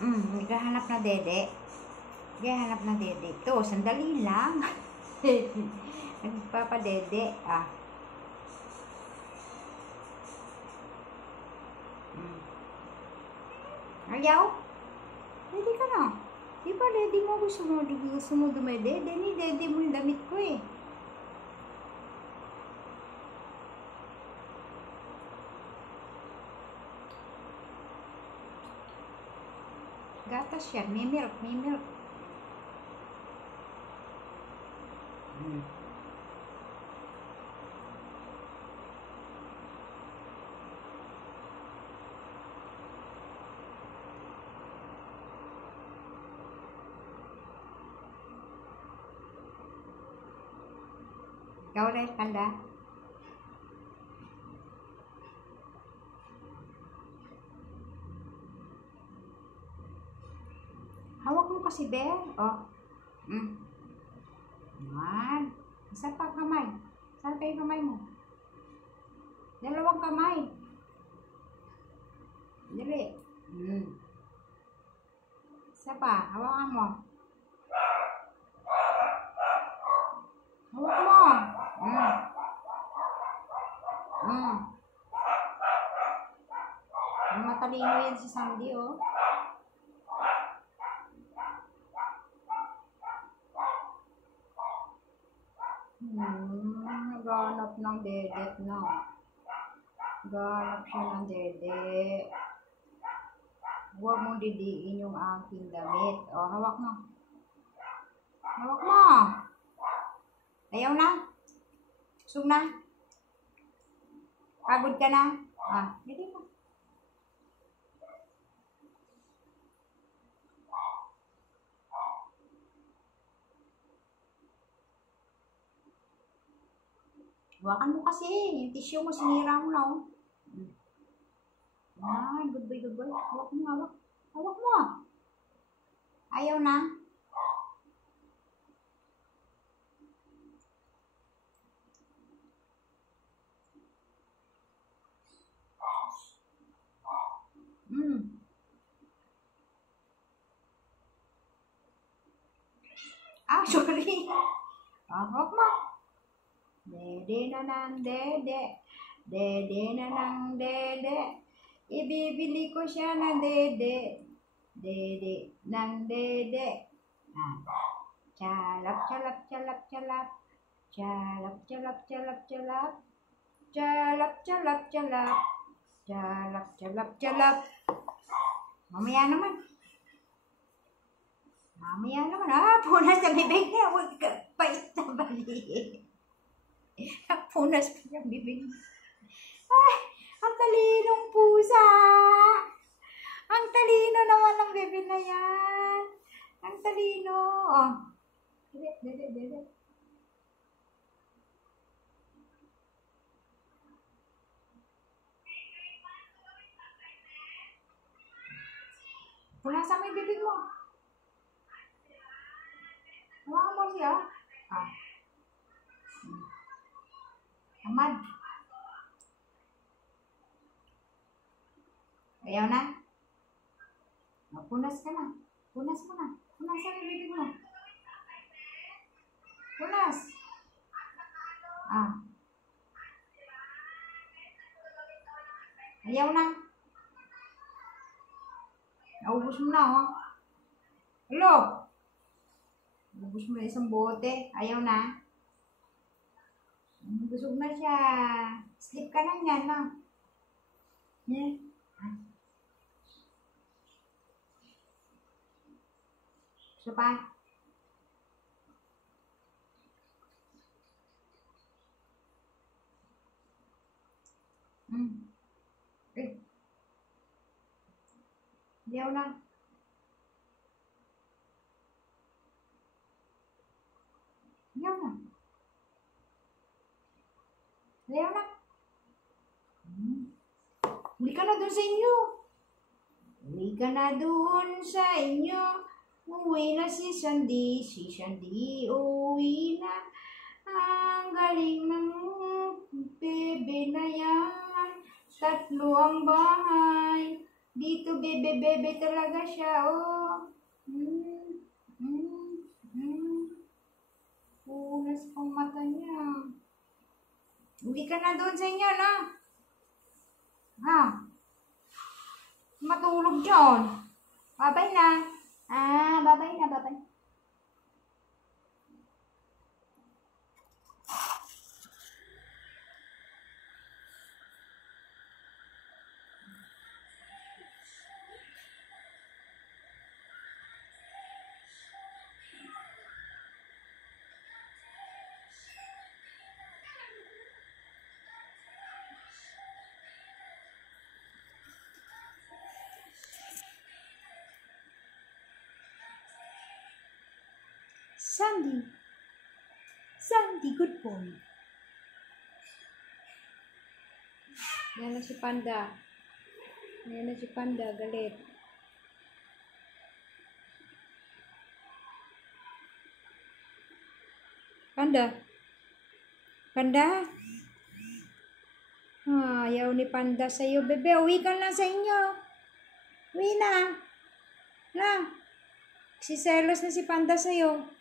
Naghahanap na dede. Naghahanap na dede. Ito, sandali lang. Nagpapadede. Ayaw? Dede ka na. Di ba dede mo gusto mo dumedede? Ni dede mo yung damit ko eh. Gatas yan. May milk. Ikaw rin, Panda. Hawak mo kasi, Bel. Yan. Isa pa kamay. Saan pa yung kamay mo? Dalawang kamay. Dali. Isa pa. Hawakan mo. Hawak mo. Matalino yan si Sandy, oh. Naghanap ng dedet na. Naghanap siya ng dede. Huwag mong didiin yung aking damit. O, hawak mo. Hawak mo. Ayaw na? Sug na? Pagod ka na? Dito mo. Hawakan mo kasi. Yung tissue mo, sinira mo na, oh. Good boy. Hawak mo, hawak. Hawak mo. Ayaw na? Sorry. Hawak mo. Dede na ng dede. Dede na ng dede. Ibibili ko siya ng dede. Dede ng dede. Calap. Calap. Mamaya naman. Punas ang bibig niya. Huwag ka pait na bali. Punas pa yung bibig. Ang talinong pusa. Ang talino naman ng bebe na yan. Ang talino. Dede. Punasan mo yung bibig mo. Hawakan mo siya. Amad. Ayaw na? Punas ka na. Punas mo na. Punasan yung bibig mo. Punas. Ayaw na. Naubos mo na, oh. Hello? Naubos mo na isang bote. Ayaw na. Busog na siya. Sleep ka na yan, no? Yeah. So pa? Ayaw na. Uli ka na doon sa inyo. Uwi na si Sandy. Uwi na. Ang galing ng bebe na yan. 3 ang bahay. Dito, bebe talaga siya, oh. Punas pang mata niya. Uwi ka na doon sa inyo, no? Ha? Matulog dyan. Babay na. Babay na, babay. Sandy, good boy. Yan na si Panda. Galit. Panda? Ayaw ni Panda sa'yo, bebe. Uwi ka na sa inyo. Uwi na. Na. Siselos na si Panda sa'yo.